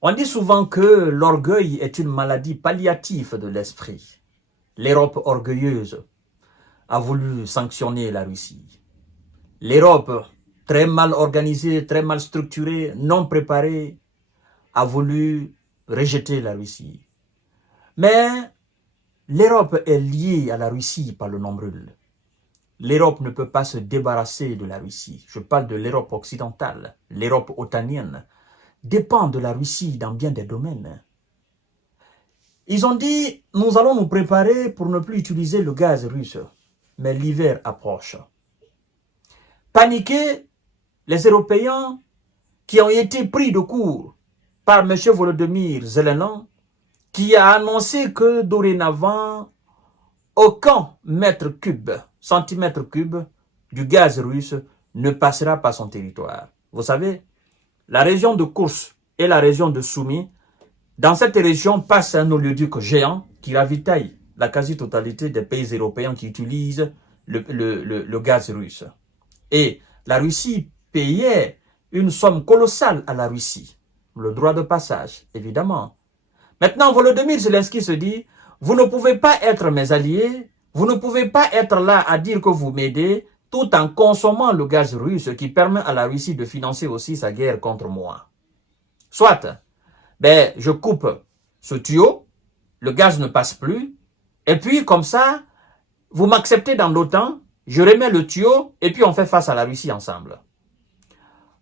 On dit souvent que l'orgueil est une maladie palliative de l'esprit. L'Europe orgueilleuse a voulu sanctionner la Russie. L'Europe, très mal organisée, très mal structurée, non préparée, a voulu rejeter la Russie. Mais l'Europe est liée à la Russie par le nombril. L'Europe ne peut pas se débarrasser de la Russie. Je parle de l'Europe occidentale, l'Europe otanienne, dépend de la Russie dans bien des domaines. Ils ont dit, nous allons nous préparer pour ne plus utiliser le gaz russe. Mais l'hiver approche. Paniqués, les Européens qui ont été pris de court par M. Volodymyr Zelensky, qui a annoncé que dorénavant, aucun centimètre cube du gaz russe ne passera par son territoire. Vous savez, la région de Kursk et la région de Soumy, dans cette région passe un oléoduc géant qui ravitaille la quasi-totalité des pays européens qui utilisent le gaz russe. Et la Russie payait une somme colossale à la Russie, le droit de passage, évidemment. Maintenant, Volodymyr Zelensky se dit, vous ne pouvez pas être mes alliés, vous ne pouvez pas être là à dire que vous m'aidez, tout en consommant le gaz russe qui permet à la Russie de financer aussi sa guerre contre moi. Soit, je coupe ce tuyau, le gaz ne passe plus, et puis comme ça, vous m'acceptez dans l'OTAN, je remets le tuyau, et puis on fait face à la Russie ensemble.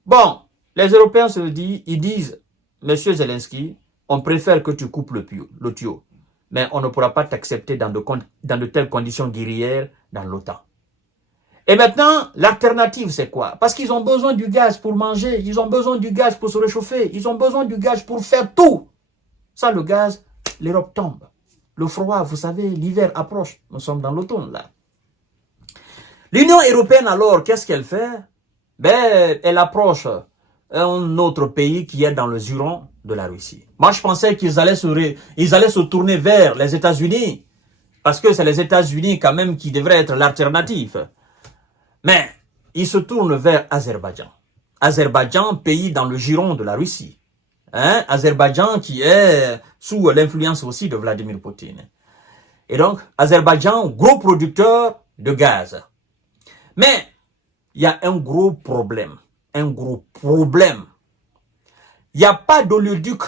Bon, les Européens ils disent, Monsieur Zelensky, on préfère que tu coupes le tuyau, mais on ne pourra pas t'accepter dans de telles conditions guerrières dans l'OTAN. Et maintenant, l'alternative, c'est quoi? Parce qu'ils ont besoin du gaz pour manger, ils ont besoin du gaz pour se réchauffer, ils ont besoin du gaz pour faire tout. Sans le gaz, l'Europe tombe. Le froid, vous savez, l'hiver approche. Nous sommes dans l'automne, là. L'Union européenne, alors, qu'est-ce qu'elle fait? Elle approche un autre pays qui est dans le giron de la Russie. Moi, je pensais qu'ils allaient se tourner vers les États-Unis, parce que c'est les États-Unis, quand même, qui devraient être l'alternative. Mais ils se tournent vers Azerbaïdjan. Azerbaïdjan, pays dans le giron de la Russie. Azerbaïdjan qui est sous l'influence aussi de Vladimir Poutine. Et donc, Azerbaïdjan, gros producteur de gaz. Mais, il y a un gros problème. Un gros problème. Il n'y a pas d'oléoduc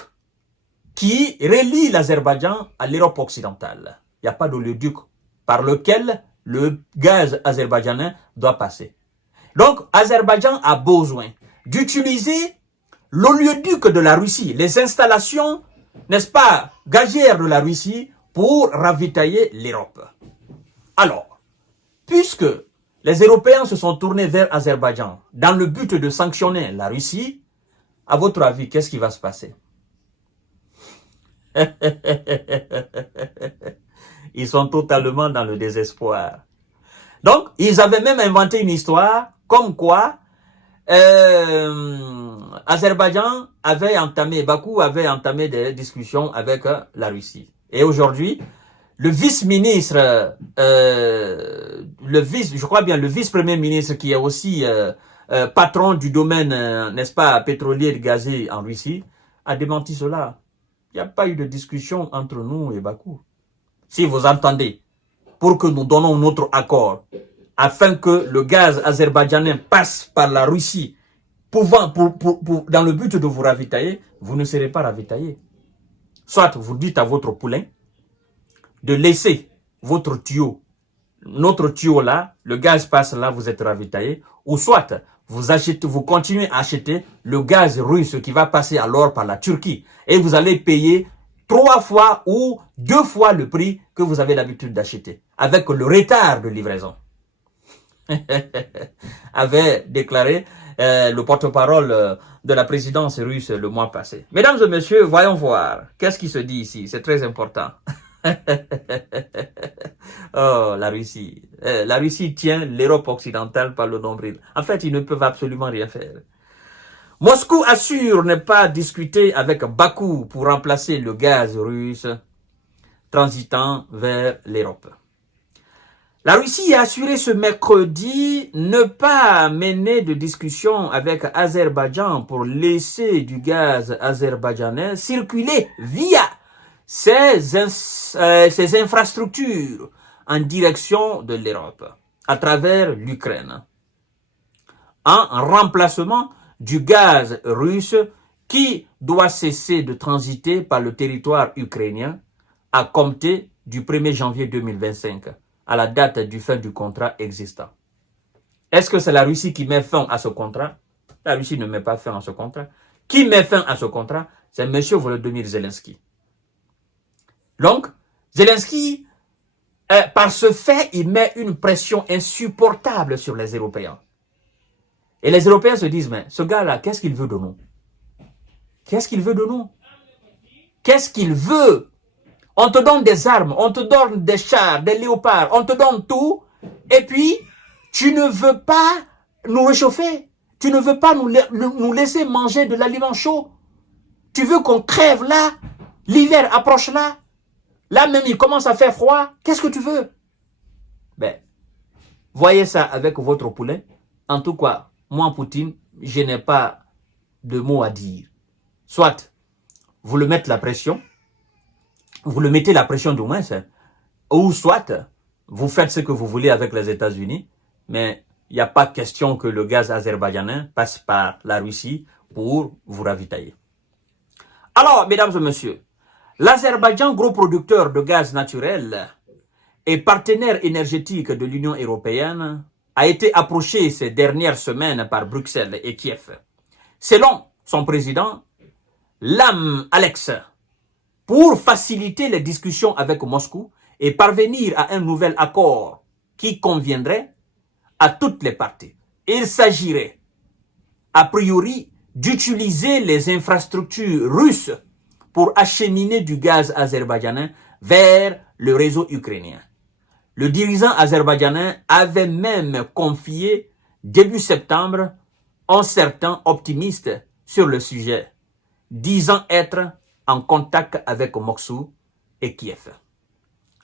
qui relie l'Azerbaïdjan à l'Europe occidentale. Il n'y a pas d'oléoduc par lequel le gaz azerbaïdjanais doit passer. Donc, Azerbaïdjan a besoin d'utiliser l'oléoduc de la Russie, les installations, n'est-ce pas, gazières de la Russie pour ravitailler l'Europe. Alors, puisque les Européens se sont tournés vers Azerbaïdjan dans le but de sanctionner la Russie, à votre avis, qu'est-ce qui va se passer? Ils sont totalement dans le désespoir. Donc, ils avaient même inventé une histoire comme quoi Azerbaïdjan Bakou avait entamé des discussions avec la Russie. Et aujourd'hui, le vice-ministre, le vice-premier ministre qui est aussi patron du domaine, n'est-ce pas, pétrolier et gazier en Russie, a démenti cela. Il n'y a pas eu de discussion entre nous et Bakou. Si vous entendez, pour que nous donnons notre accord, afin que le gaz azerbaïdjanais passe par la Russie, dans le but de vous ravitailler, vous ne serez pas ravitaillé. Soit vous dites à votre poulain de laisser votre tuyau, notre tuyau là, le gaz passe là, vous êtes ravitaillé, ou soit vous continuez à acheter le gaz russe qui va passer alors par la Turquie, et vous allez payer 3 fois ou 2 fois le prix que vous avez l'habitude d'acheter, avec le retard de livraison. Avait déclaré le porte-parole de la présidence russe le mois passé. Mesdames et messieurs, voyons voir. Qu'est-ce qui se dit ici? C'est très important. Oh, la Russie. La Russie tient l'Europe occidentale par le nombril. En fait, ils ne peuvent absolument rien faire. Moscou assure ne pas discuter avec Bakou pour remplacer le gaz russe transitant vers l'Europe. La Russie a assuré ce mercredi ne pas mener de discussion avec Azerbaïdjan pour laisser du gaz azerbaïdjanais circuler via ses infrastructures en direction de l'Europe, à travers l'Ukraine, en remplacement du gaz russe qui doit cesser de transiter par le territoire ukrainien à compter du 1er janvier 2025, à la date du fin du contrat existant. Est-ce que c'est la Russie qui met fin à ce contrat? La Russie ne met pas fin à ce contrat. Qui met fin à ce contrat? C'est M. Volodymyr Zelensky. Donc, Zelensky, par ce fait, il met une pression insupportable sur les Européens. Et les Européens se disent, mais ce gars-là, qu'est-ce qu'il veut de nous? Qu'est-ce qu'il veut de nous? Qu'est-ce qu'il veut? On te donne des armes, on te donne des chars, des léopards, on te donne tout, et puis tu ne veux pas nous réchauffer, tu ne veux pas nous laisser manger de l'aliment chaud. Tu veux qu'on crève là, l'hiver approche là, là même il commence à faire froid, qu'est-ce que tu veux? Ben, voyez ça avec votre poulet. En tout cas, moi Poutine, je n'ai pas de mots à dire. Soit vous le mettez la pression, vous le mettez la pression du moins, ou soit vous faites ce que vous voulez avec les États-Unis, mais il n'y a pas question que le gaz azerbaïdjanais passe par la Russie pour vous ravitailler. Alors, mesdames et messieurs, l'Azerbaïdjan, gros producteur de gaz naturel et partenaire énergétique de l'Union européenne, a été approché ces dernières semaines par Bruxelles et Kiev. Selon son président, Lam Alex, pour faciliter les discussions avec Moscou et parvenir à un nouvel accord qui conviendrait à toutes les parties. Il s'agirait, a priori, d'utiliser les infrastructures russes pour acheminer du gaz azerbaïdjanais vers le réseau ukrainien. Le dirigeant azerbaïdjanais avait même confié début septembre un certain optimiste sur le sujet, disant être en contact avec Moscou et Kiev.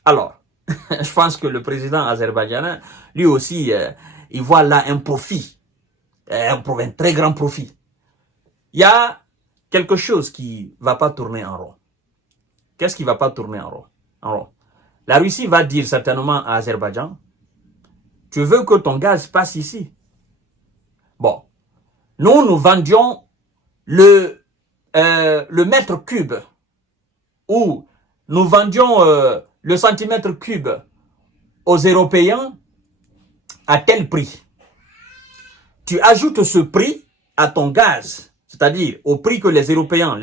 Alors, je pense que le président azerbaïdjanais, lui aussi, il voit là un profit, un très grand profit. Il y a quelque chose qui ne va pas tourner en rond. Qu'est-ce qui ne va pas tourner en rond? La Russie va dire certainement à Azerbaïdjan, tu veux que ton gaz passe ici? Bon, nous vendions le mètre cube, ou nous vendions le centimètre cube aux Européens à tel prix. Tu ajoutes ce prix à ton gaz, c'est-à-dire au prix que les Européens,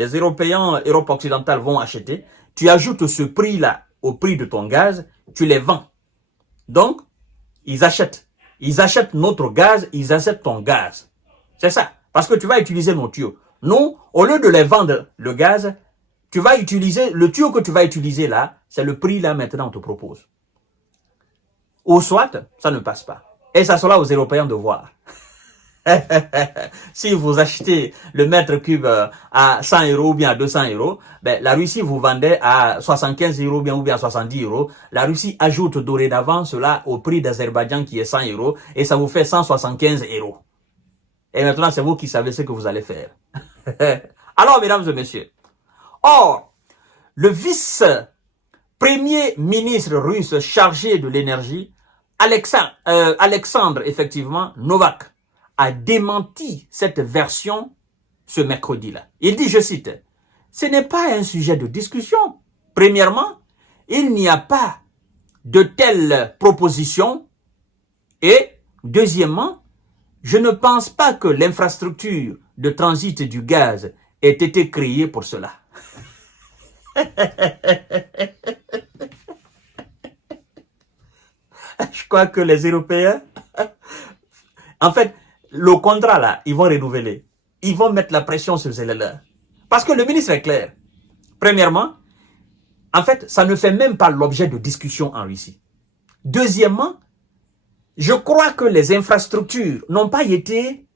Europe occidentale vont acheter, tu ajoutes ce prix-là au prix de ton gaz, tu les vends. Donc, ils achètent notre gaz, ils achètent ton gaz. C'est ça, parce que tu vas utiliser nos tuyaux. Nous, au lieu de les vendre le gaz, tu vas utiliser, le tuyau que tu vas utiliser là, c'est le prix là maintenant on te propose. Ou soit, ça ne passe pas. Et ça sera aux Européens de voir. Si vous achetez le mètre cube à 100 € ou bien à 200 €, ben, la Russie vous vendait à 75 € ou bien à 70 €. La Russie ajoute dorénavant cela au prix d'Azerbaïdjan qui est 100 € et ça vous fait 175 €. Et maintenant, c'est vous qui savez ce que vous allez faire. Alors, mesdames et messieurs, or, le vice-premier ministre russe chargé de l'énergie, Alexandre, effectivement, Novak, a démenti cette version ce mercredi-là. Il dit, je cite, « Ce n'est pas un sujet de discussion. Premièrement, il n'y a pas de telle proposition. Et deuxièmement, je ne pense pas que l'infrastructure de transit du gaz ait été créée pour cela. » Je crois que les Européens, en fait, le contrat là, ils vont renouveler. Ils vont mettre la pression sur ces là. Parce que le ministre est clair. Premièrement, en fait, ça ne fait même pas l'objet de discussion en Russie. Deuxièmement, je crois que les infrastructures n'ont pas été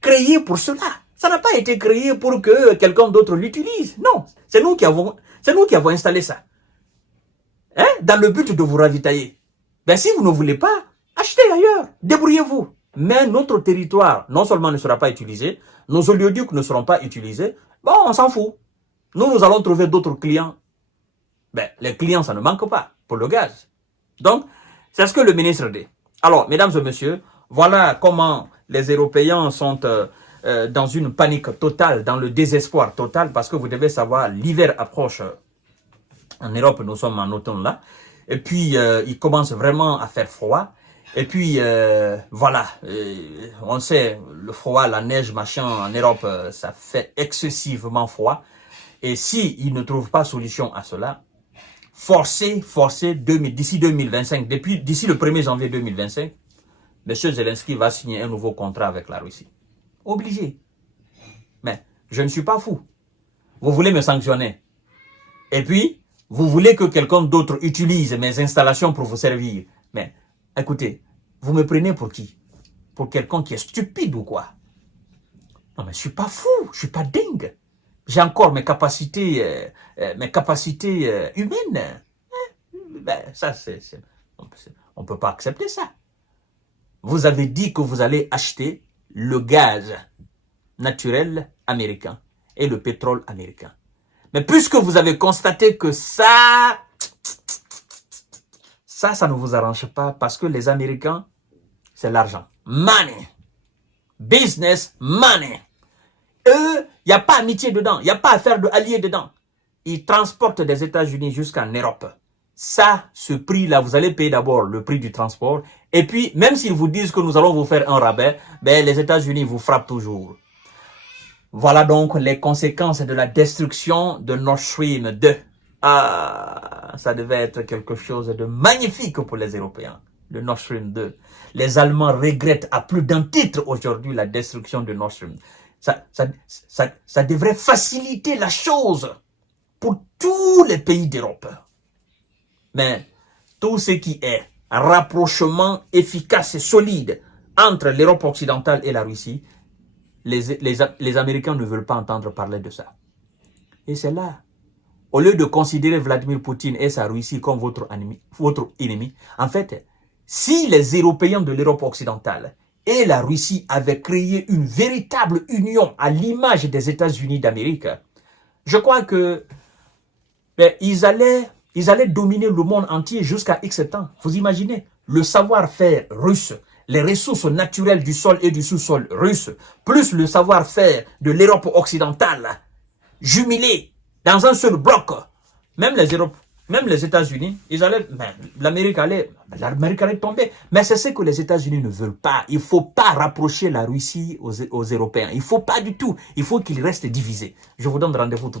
créées pour cela. Ça n'a pas été créé pour que quelqu'un d'autre l'utilise. Non, c'est nous qui avons installé ça. Hein? Dans le but de vous ravitailler. Ben, si vous ne voulez pas, achetez ailleurs, débrouillez-vous. Mais notre territoire, non seulement ne sera pas utilisé, nos oléoducs ne seront pas utilisés, bon, on s'en fout. Nous allons trouver d'autres clients. Ben, les clients, ça ne manque pas pour le gaz. Donc, c'est ce que le ministre dit. Alors, mesdames et messieurs, voilà comment les Européens sont dans une panique totale, dans le désespoir total, parce que vous devez savoir, l'hiver approche. En Europe, nous sommes en automne là. Et puis, il commence vraiment à faire froid. Et puis, voilà, on sait, le froid, la neige, machin, en Europe, ça fait excessivement froid. Et si ils ne trouvent pas solution à cela, forcez, d'ici 2025, d'ici le 1er janvier 2025, M. Zelensky va signer un nouveau contrat avec la Russie. Obligé. Mais je ne suis pas fou. Vous voulez me sanctionner. Et puis, vous voulez que quelqu'un d'autre utilise mes installations pour vous servir. Mais, écoutez, vous me prenez pour qui? Pour quelqu'un qui est stupide ou quoi? Non, mais je suis pas fou, je suis pas dingue. J'ai encore mes capacités humaines. Ben, ça, on ne peut pas accepter ça. Vous avez dit que vous allez acheter le gaz naturel américain et le pétrole américain. Mais puisque vous avez constaté que ça ne vous arrange pas parce que les Américains, c'est l'argent. Money. Business, money. Eux, il n'y a pas amitié dedans. Il n'y a pas affaire de alliés dedans. Ils transportent des États-Unis jusqu'en Europe. Ça, ce prix-là, vous allez payer d'abord le prix du transport. Et puis, même s'ils vous disent que nous allons vous faire un rabais, ben, les États-Unis vous frappent toujours. Voilà donc les conséquences de la destruction de Nord Stream 2. Ah, ça devait être quelque chose de magnifique pour les Européens, le Nord Stream 2. Les Allemands regrettent à plus d'un titre aujourd'hui la destruction de Nord Stream. Ça devrait faciliter la chose pour tous les pays d'Europe. Mais tout ce qui est rapprochement efficace et solide entre l'Europe occidentale et la Russie, les Américains ne veulent pas entendre parler de ça. Et c'est là, au lieu de considérer Vladimir Poutine et sa Russie comme votre ennemi, en fait, si les Européens de l'Europe occidentale et la Russie avaient créé une véritable union à l'image des États-Unis d'Amérique, je crois que ils allaient dominer le monde entier jusqu'à X temps. Vous imaginez le savoir-faire russe, les ressources naturelles du sol et du sous-sol russe, plus le savoir-faire de l'Europe occidentale, jumelés dans un seul bloc. Même les États-Unis, l'Amérique allait tomber. Mais c'est ce que les États-Unis ne veulent pas. Il ne faut pas rapprocher la Russie aux Européens. Il ne faut pas du tout. Il faut qu'ils restent divisés. Je vous donne rendez-vous tout à l'heure.